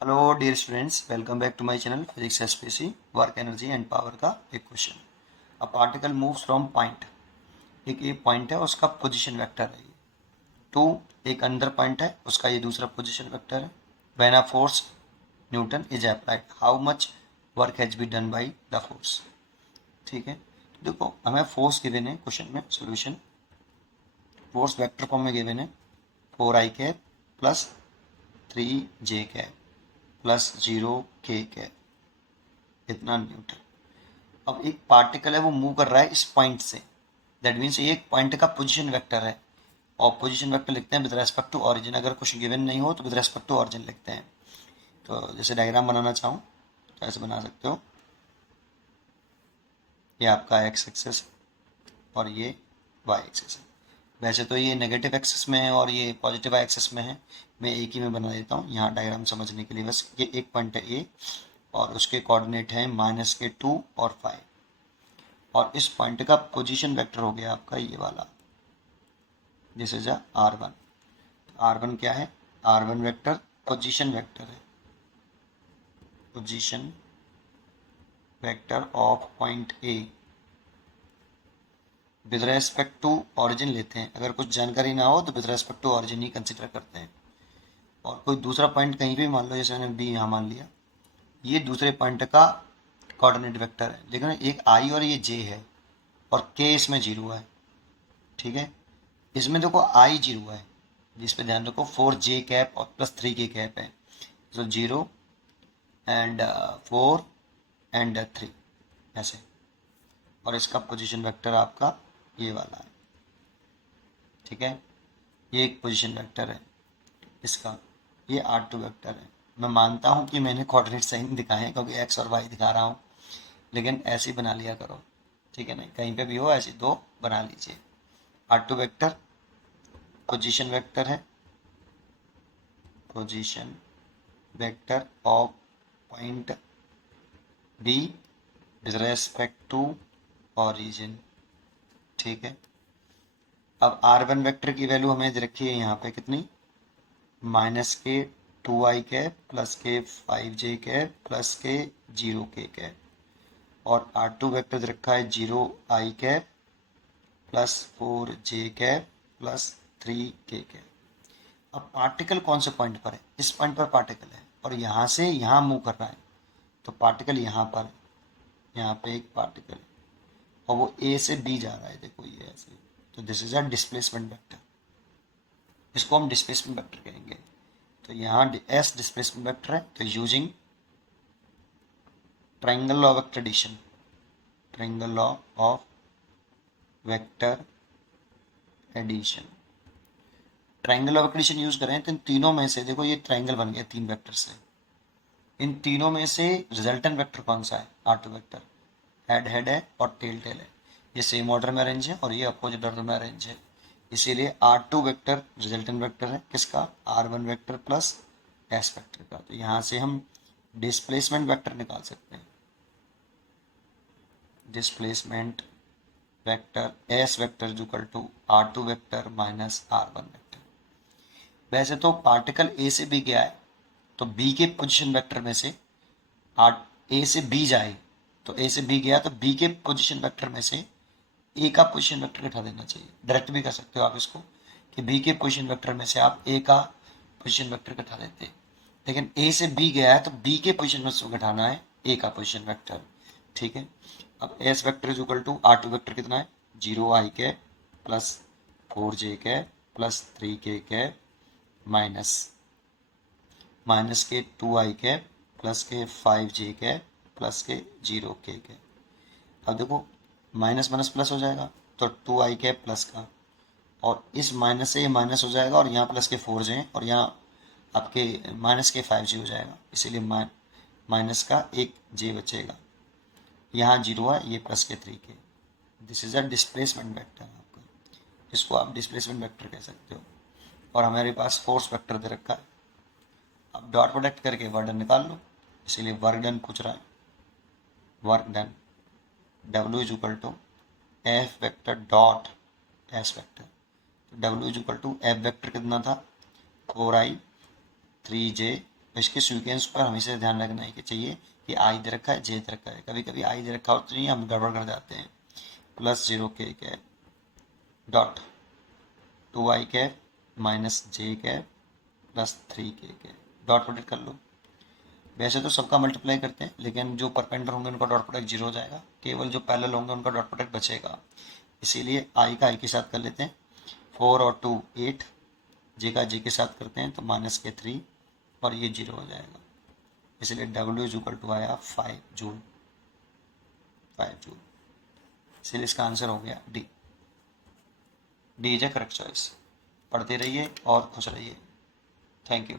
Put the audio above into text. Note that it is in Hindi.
Hello dear students, welcome back to my channel physics SPC work energy and power का एक क्वेश्चन। A particle moves from point, एक ये पॉइंट है उसका पोजीशन वेक्टर है ये, टू एक अंदर पॉइंट है उसका ये दूसरा पोजीशन वेक्टर है। When a force newton is applied, how much work has been done by the force. ठीक है, तो देखो हमें फोर्स गिवन है क्वेश्चन में, सोल्यूशन फोर्स वेक्टर फॉर्म में गिवन है 4i cap plus 3j cap plus 0k cap, इतना न्यूटन। अब एक पार्टिकल है वो मूव कर रहा है इस पॉइंट से, दैट मीन्स ये एक पॉइंट का पोजीशन वेक्टर है। और पोजीशन वेक्टर लिखते हैं विद रेस्पेक्ट टू ऑरिजिन, अगर कुछ गिवन नहीं हो तो विद रेस्पेक्ट टू ऑरिजिन लिखते हैं। तो जैसे डायग्राम बनाना चाहूँ तो ऐसे बना सकते हो, ये आपका एक्स एक्सेस और ये वाई एक्सेस है। वैसे तो ये नेगेटिव एक्सेस में है और ये पॉजिटिव एक्सेस में है, मैं एक ही में बना देता हूँ यहाँ डायग्राम समझने के लिए। बस ये एक पॉइंट है ए और उसके कोऑर्डिनेट हैं -2 और 5, और इस पॉइंट का पोजीशन वेक्टर हो गया आपका ये वाला, दिस इज r1। r1 क्या है? r1 वेक्टर पोजीशन वेक्टर है, position vector of point A with respect to origin लेते हैं। अगर कुछ जानकारी ना हो तो विद रेस्पेक्ट टू ऑरिजिन ही कंसिडर करते हैं। और कोई दूसरा पॉइंट कहीं भी मान लो, जैसे मैंने बी यहाँ मान लिया, ये दूसरे पॉइंट का कोऑर्डिनेट वेक्टर है, लेकिन एक आई और ये जे है और के इसमें जीरो है। ठीक है, इसमें देखो आई जीरो है, जिस पे ध्यान रखो 4j कैप और प्लस 3k कैप है, सो 0 एंड 4 एंड 3 ऐसे। और इसका पोजीशन वेक्टर आपका ये वाला है। ठीक है, ये एक पोजीशन वेक्टर है इसका, ये r2 वेक्टर है। मैं मानता हूँ कि मैंने कोऑर्डिनेट सही नहीं दिखाए हैं क्योंकि x और y दिखा रहा हूँ, लेकिन ऐसे ही बना लिया करो। ठीक है ना, कहीं पे भी हो ऐसे दो बना लीजिए। r2 वेक्टर पोजीशन वेक्टर है, position vector of point B with respect to origin. ठीक है, अब r1 वेक्टर की वैल्यू हमें दे रखी है यहाँ पे कितनी, -2i कैप प्लस के 5j कैप प्लस के 0k कैप। और r2 वेक्टर दे रखा है 0i cap plus 4j cap plus 3k cap. अब पार्टिकल कौन से पॉइंट पर है? इस पॉइंट पर पार्टिकल है और यहाँ से यहाँ मूव कर रहा है, तो पार्टिकल यहाँ पर है, यहाँ पे एक पार्टिकल है और वो ए से बी जा रहा है, देखो ये ऐसे। तो this is a displacement vector, इसको हम डिस्प्लेसमेंट वेक्टर कहेंगे। तो यहाँ एस डिस्प्लेसमेंट वेक्टर है, तो using triangle law of vector addition, triangle law of vector addition, triangle of vector addition use करें तो इन तीनों में से देखो ये ट्रायंगल बन गया तीन वेक्टर से, इन तीनों में से रिजल्टेंट वेक्टर कौन सा है? r2 vector. हेड हेड है और टेल टेल है, ये सेम ऑर्डर में अरेंज है और ये अपोजिट ऑर्डर में अरेंज है, इसीलिए r2 वेक्टर रिजल्टेंट वेक्टर है किसका? r1 vector plus s vector का। तो यहाँ से हम डिस्प्लेसमेंट वेक्टर निकाल सकते हैं, displacement vector s vector equal to r2 vector minus r1 vector. वैसे तो पार्टिकल a से b गया है, तो b के पोजीशन वेक्टर में से ए से बी जाए, तो ए से बी गया तो बी के पोजीशन वेक्टर में से ए का पोजीशन वेक्टर घटा देना चाहिए। डायरेक्ट भी कर सकते हो आप इसको कि बी के पोजीशन वेक्टर में से आप ए का पोजीशन वेक्टर घटा देते, लेकिन ए से बी गया है तो बी के पोजीशन में से घटाना है ए का पोजीशन वेक्टर। ठीक है, अब S vector is equal to r2 vector कितना है? 0i cap plus 4j cap plus 3k cap minus minus के 2i कैप प्लस के 5j कैप प्लस के 0k कैप। अब देखो माइनस माइनस प्लस हो जाएगा, तो 2i कैप प्लस का, और इस माइनस से ये माइनस हो जाएगा और यहाँ प्लस के 4j और यहाँ आपके माइनस के 5j हो जाएगा, इसीलिए माइनस का एक j बचेगा, यहाँ 0 है, ये प्लस के 3k। This is a displacement vector आपका, इसको आप डिस्प्लेसमेंट वेक्टर कह सकते हो। और हमारे पास फोर्स वेक्टर दे रखा है, अब डॉट प्रोडक्ट करके वर्क डन निकाल लो, इसीलिए वर्क डन पूछ रहा है। Work done W is equal to F vector dot S vector. तो W is equal to F vector कितना था? 4i 3j इसके सीक्वेंस पर हमेशा ध्यान रखना है कि चाहिए कि आई दे रखा है, जे दे रखा है। कभी कभी आई दे रखा होता नहीं, हम गड़बड़ कर जाते हैं। +0 K cap dot 2i cap minus J cap +3 K cap dot product कर लो। वैसे तो सबका मल्टीप्लाई करते हैं, लेकिन जो परपेंडिकुलर होंगे उनका डॉट प्रोडक्ट 0 हो जाएगा, केवल जो पैरेलल होंगे उनका डॉट प्रोडक्ट बचेगा। इसीलिए आई का आई के साथ कर लेते हैं, 4 और 2 8, जे का जे के साथ करते हैं तो -3 और ये 0 हो जाएगा। इसलिए W आया 5 जूल, 5 जूल। इसलिए इसका आंसर हो गया D. D is A correct choice. पढ़ते रहिए और खुश रहिए। Thank you.